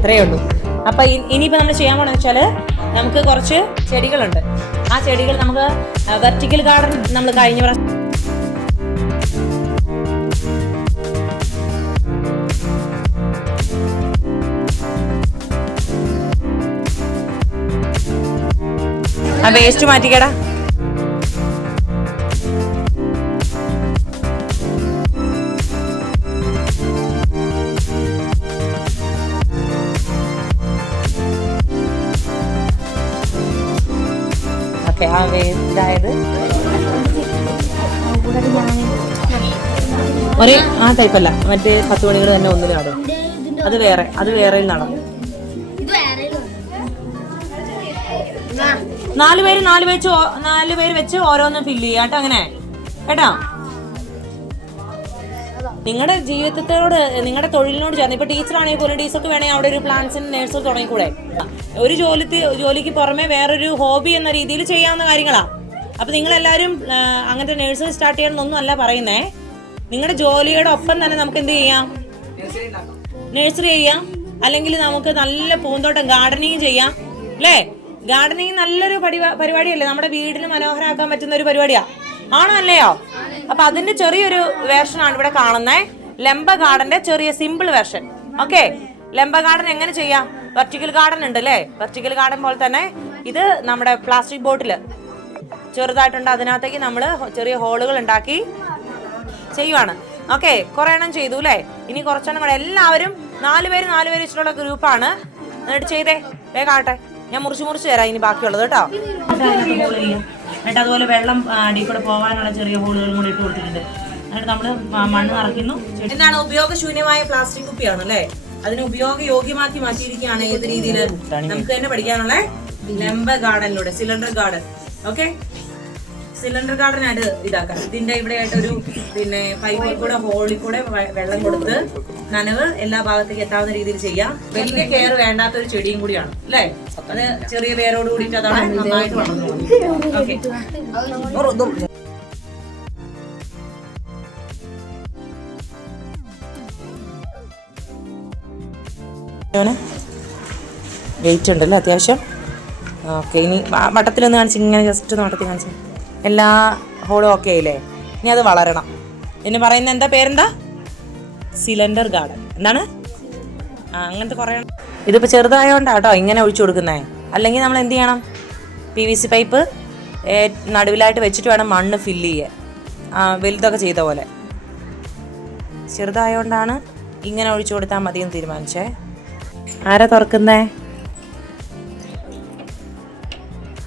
അത്രയേ ഉള്ളൂ. അപ്പൊ ഇ- ഇനിയിപ്പോ നമ്മൾ ചെയ്യാൻ പോണെന്ന് വെച്ചാൽ നമുക്ക് കുറച്ച് ചെടികളുണ്ട്. ആ ചെടികൾ നമുക്ക് വെർട്ടിക്കൽ ഗാർഡൻ നമ്മൾ കഴിഞ്ഞ പ്രാവശ്യം ആ വേസ്റ്റ് മാറ്റിക്കടാ. ഒരേ ആ ടൈപ്പല്ല മറ്റേ പത്ത് മണികൾ തന്നെ ഒന്നിൽ നടും അത് വേറെ അത് വേറെ നടന്നു നാല് പേര് നാല് വെച്ച് നാല് പേര് വെച്ച് ഓരോന്നും ഫില്ല് ചെയ്യാട്ടോ അങ്ങനെ? കേട്ടോ? നിങ്ങളുടെ ജീവിതത്തോട് നിങ്ങളുടെ തൊഴിലിനോട് ചേർന്ന്. ഇപ്പൊ ടീച്ചറാണെങ്കിൽ പോലും ടീച്ചർക്ക് വേണമെങ്കിൽ അവിടെ ഒരു പ്ലാൻസിന് നേഴ്സ് തുടങ്ങിക്കൂടെ? ഒരു ജോലിക്ക് ജോലിക്ക് പുറമെ വേറൊരു ഹോബി എന്ന രീതിയിൽ ചെയ്യാവുന്ന കാര്യങ്ങളാ. അപ്പൊ നിങ്ങൾ എല്ലാവരും അങ്ങനത്തെ നേഴ്സ് സ്റ്റാർട്ട് ചെയ്യണമെന്നൊന്നും അല്ല പറയുന്നേ. നിങ്ങളുടെ ജോലിയുടെ ഒപ്പം തന്നെ നമുക്ക് എന്ത് ചെയ്യാം? നഴ്സറി ചെയ്യാം. അല്ലെങ്കിൽ നമുക്ക് നല്ല പൂന്തോട്ടം ഗാർഡനിങ് ചെയ്യാം. അല്ലേ ഗാർഡനിങ് നല്ലൊരു പരിപാ- പരിപാടിയല്ലേ? നമ്മുടെ വീടിന് മനോഹരമാക്കാൻ പറ്റുന്ന ഒരു പരിപാടിയാ. ആണോ അല്ലയോ? അപ്പൊ അതിന്റെ ചെറിയൊരു വേർഷൻ ആണ് ഇവിടെ കാണുന്നത് ലംബ ഗാർഡന്റെ ചെറിയ സിമ്പിൾ വേർഷൻ ഓക്കെ ലംബ ഗാർഡൻ എങ്ങനെ ചെയ്യാം? വെർട്ടിക്കൽ ഗാർഡൻ ഉണ്ട് അല്ലേ? വെർട്ടിക്കൽ ഗാർഡൻ പോലെ തന്നെ ഇത് നമ്മുടെ പ്ലാസ്റ്റിക് ബോട്ടിൽ ചെറുതായിട്ടുണ്ട്. അതിനകത്തേക്ക് നമ്മൾ ചെറിയ ഹോളുകൾ ഉണ്ടാക്കി ചെയ്യുവാണ്. ഓക്കെ കുറെ എണ്ണം ചെയ്തു അല്ലേ? ഇനി കുറച്ചെണ്ണം കൂടെ. എല്ലാവരും നാല് പേര് നാല് പേര് വെച്ചിട്ടുള്ള ഗ്രൂപ്പാണ് എന്നിട്ട് ചെയ്തേ. വേഗം ആട്ടെ ഞാൻ മുറിച്ച് മുറിച്ച് തരാം ഇനി ബാക്കിയുള്ളത് കേട്ടോ. എന്നിട്ട് അതുപോലെ വെള്ളം അടിയിൽ കൂടെ പോകാനുള്ള ചെറിയ ഹോളുകളും കൂടി ഇട്ട് കൊടുത്തിട്ടുണ്ട്. എന്നിട്ട് നമ്മൾ മണ്ണ് നിറയ്ക്കുന്നു. എന്താണ് ഉപയോഗശൂന്യമായ പ്ലാസ്റ്റിക് കുപ്പിയാണ് അല്ലേ? അതിന് ഉപയോഗ യോഗ്യമാക്കി മാറ്റിയിരിക്കുകയാണ് ഏത് രീതിയിൽ നമുക്ക് തന്നെ പഠിക്കാനുള്ള ലംബ ഗാർഡനിലൂടെ സിലിണ്ടർ ഗാർഡൻ ഓക്കെ സിലിണ്ടർ ഗാർഡനായിട്ട് ഇതാക്കാം. ഇതിന്റെ ഇവിടെ ആയിട്ട് ഒരു പിന്നെ പൈപ്പിൽ കൂടെ ഹോളിൽ കൂടെ വെള്ളം കൊടുത്ത് നനവ് എല്ലാ ഭാഗത്തേക്ക് എത്താവുന്ന രീതിയിൽ ചെയ്യാം. വലിയ കെയർ വേണ്ടാത്ത ഒരു ചെടിയും കൂടിയാണ്. അല്ലേ? അത് ചെറിയ പേരോട് കൂടിയിട്ട് അതാണ് നന്നായിട്ട് വളർന്നു ഓക്കെ. വെയിറ്റ് ഉണ്ടല്ലോ അത്യാവശ്യം? ഓക്കെ ഇനി വട്ടത്തിലൊന്ന് കാണിച്ച് ഇങ്ങനെ ജസ്റ്റ് ഒന്ന് വട്ടത്തിൽ കാണിച്ച്. എല്ലാ ഹോളും ഓക്കെ ആയില്ലേ ഇനി അത് വളരണം. ഇനി പറയുന്ന എന്താ പേരെന്താ? സിലിണ്ടർ ഗാർഡൻ എന്താണ്? ആ അങ്ങനത്തെ കുറേ ഇതിപ്പോൾ ചെറുതായോണ്ടാ കേട്ടോ ഇങ്ങനെ ഒഴിച്ചു കൊടുക്കുന്നേ. അല്ലെങ്കിൽ നമ്മൾ എന്ത് ചെയ്യണം? പി വി സി പൈപ്പ് നടുവിലായിട്ട് വെച്ചിട്ട് വേണം മണ്ണ് ഫില്ല് ചെയ്യാൻ ആ, വലുതൊക്കെ ചെയ്ത പോലെ. ചെറുതായോണ്ടാണ് ഇങ്ങനെ ഒഴിച്ചു കൊടുത്താൽ മതി എന്ന് തീരുമാനിച്ചേ. ആരാ തുറക്കുന്നേ?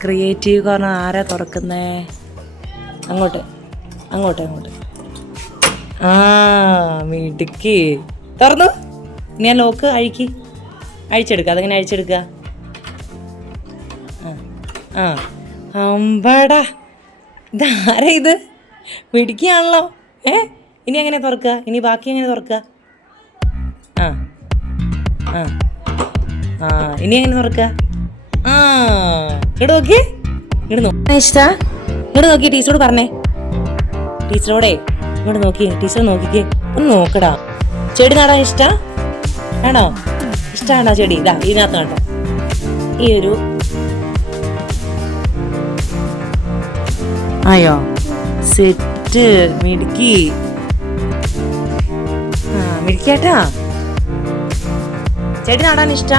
ക്രിയേറ്റീവ് കോർണർ ആരാ തുറക്കുന്നേ? അങ്ങോട്ട് അങ്ങോട്ട് അങ്ങോട്ട്. ആ മിടുക്കി. തുറന്നു. ഇനി ആ ലോക്ക് അഴിക്ക്. അഴിച്ചെടുക്കുക അതെങ്ങനെ അഴിച്ചെടുക്കുക? ആ അമ്പടാ. ഇതാരാ ഇത്? മിടുക്കിയാണല്ലോ. ഏ ഇനി എങ്ങനെ തുറക്കുക? ഇനി ബാക്കി എങ്ങനെ തുറക്കുക? ആ ആ. ആ ഇനി എങ്ങനെ തുറക്കുക? ആ ഇട നോക്കിയേ. നോക്കി ഇഷ്ട. ഇങ്ങോട്ട് നോക്കി ടീച്ചറോട് പറഞ്ഞേ. ടീച്ചറോടെ ഇങ്ങോട്ട് നോക്കി ടീച്ചർ നോക്കിക്കേ. ഒന്ന് നോക്കടാ. ചെടി നടാൻ ഇഷ്ട? ആണോ? ഇഷ്ടാണോ ചെടി? ഇതാ ഇതിനകത്ത് കേട്ടോ ഈ ഒരു അയ്യോ സെറ്റ് മിടുക്കി. ആ ചെടി നടാൻ ഇഷ്ട?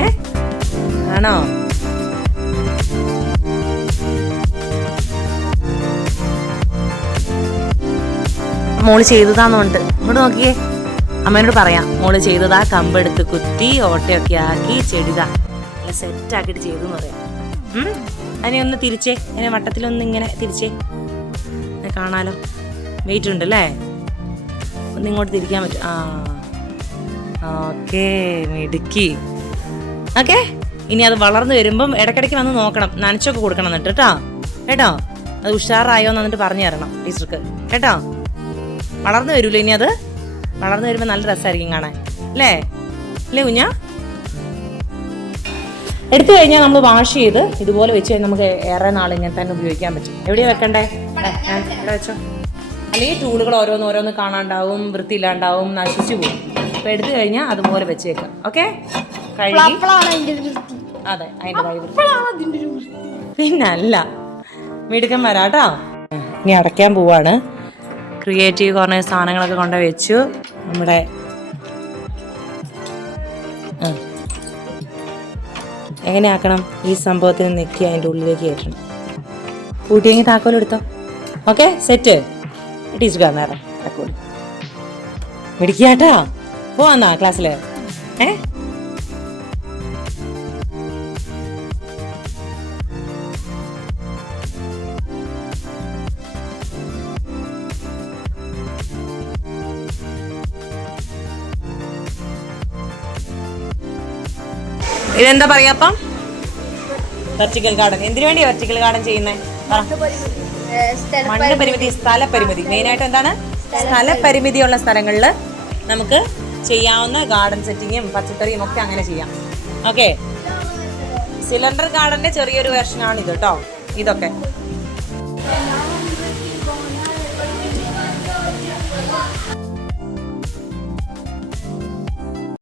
ഏ? ആണോ? മോൾ ചെയ്തതാന്നുണ്ട്. ഇങ്ങോട്ട് നോക്കിയേ. അമ്മേനോട് പറയാം. മോൾ ചെയ്തതാ കമ്പെടുത്ത് കുത്തി ഓട്ടയൊക്കെ ആക്കി ചെടിതാ. സെറ്റ് ആക്കിയിട്ട് ചെയ്തു പറയാം. അതിനെ ഒന്ന് തിരിച്ചേ. അതിനെ വട്ടത്തിലൊന്ന് ഇങ്ങനെ തിരിച്ചേ. കാണാലോ. വെയിറ്റ് ഉണ്ട് അല്ലേ ഒന്ന് ഇങ്ങോട്ട് തിരിക്കാൻ പറ്റും. ആ. ഓക്കേ മിടുക്കി. ഓക്കെ? ഇനി അത് വളർന്നു വരുമ്പം ഇടയ്ക്കിടയ്ക്ക് വന്ന് നോക്കണം. നനച്ചൊക്കെ കൊടുക്കണം എന്നിട്ട് കേട്ടോ. കേട്ടോ? അത് ഉഷാറായോ എന്ന് എന്നിട്ട് പറഞ്ഞു തരണം ടീച്ചർക്ക്. കേട്ടോ? വളർന്നു വരൂലേ ഇനി അത്? വളർന്നു വരുമ്പോൾ നല്ല രസമായിരിക്കും കാണാൻ. അല്ലേ? അല്ലേ കുഞ്ഞ? എടുത്തു കഴിഞ്ഞാൽ നമ്മൾ വാഷ് ചെയ്ത് ഇതുപോലെ വെച്ച് കഴിഞ്ഞാൽ നമുക്ക് ഏറെ നാൾ ഇങ്ങനെ തന്നെ ഉപയോഗിക്കാൻ പറ്റും. എവിടെയാ വെക്കണ്ടേ? എവിടെ വെച്ചോ. അല്ലെങ്കിൽ ടൂളുകൾ ഓരോന്ന് ഓരോന്ന് കാണാണ്ടാവും വൃത്തിയില്ലാണ്ടാവും നശിച്ചു പോകും. അപ്പോൾ എടുത്തു കഴിഞ്ഞാൽ അതുപോലെ വെച്ചേക്കാം. ഓക്കെ? കഴുകി. അതെ അതിന്റെ പിന്നെ അല്ല വരാട്ടോ ഇനി അടയ്ക്കാൻ പോവാണ്. ക്രിയേറ്റീവ് കുറേ സാധനങ്ങളൊക്കെ കൊണ്ട് വെച്ചു. നമ്മുടെ എങ്ങനെയാക്കണം ഈ സംഭവത്തിന് നെക്കി അതിന്റെ ഉള്ളിലേക്ക് കയറ്റണം? കൂട്ടിയെങ്കിൽ താക്കോൽ എടുത്തോ? Okay set. ടീച്ചർ നേരം താക്കോൽ പിടിക്കാട്ടാ പോവാന്നാ ക്ലാസ്സിൽ ഏ? ഇതെന്താ പറയാ വെർട്ടിക്കൽ ഗാർഡൻ എന്തിനു വേണ്ടി വെർട്ടിക്കൽ ഗാർഡൻ ചെയ്യുന്നത് മണ്ണ് പരിമിതി സ്ഥല പരിമിതി. മെയിൻ ആയിട്ട് എന്താണ്? സ്ഥല പരിമിതിയുള്ള സ്ഥലങ്ങളിൽ നമുക്ക് ചെയ്യാവുന്ന ഗാർഡൻ സെറ്റിങ്ങും പച്ചക്കറിയും ഒക്കെ അങ്ങനെ ചെയ്യാം. ഓക്കെ സിലിണ്ടർ ഗാർഡന്റെ ചെറിയൊരു വേർഷനാണ് ഇത് കേട്ടോ ഇതൊക്കെ.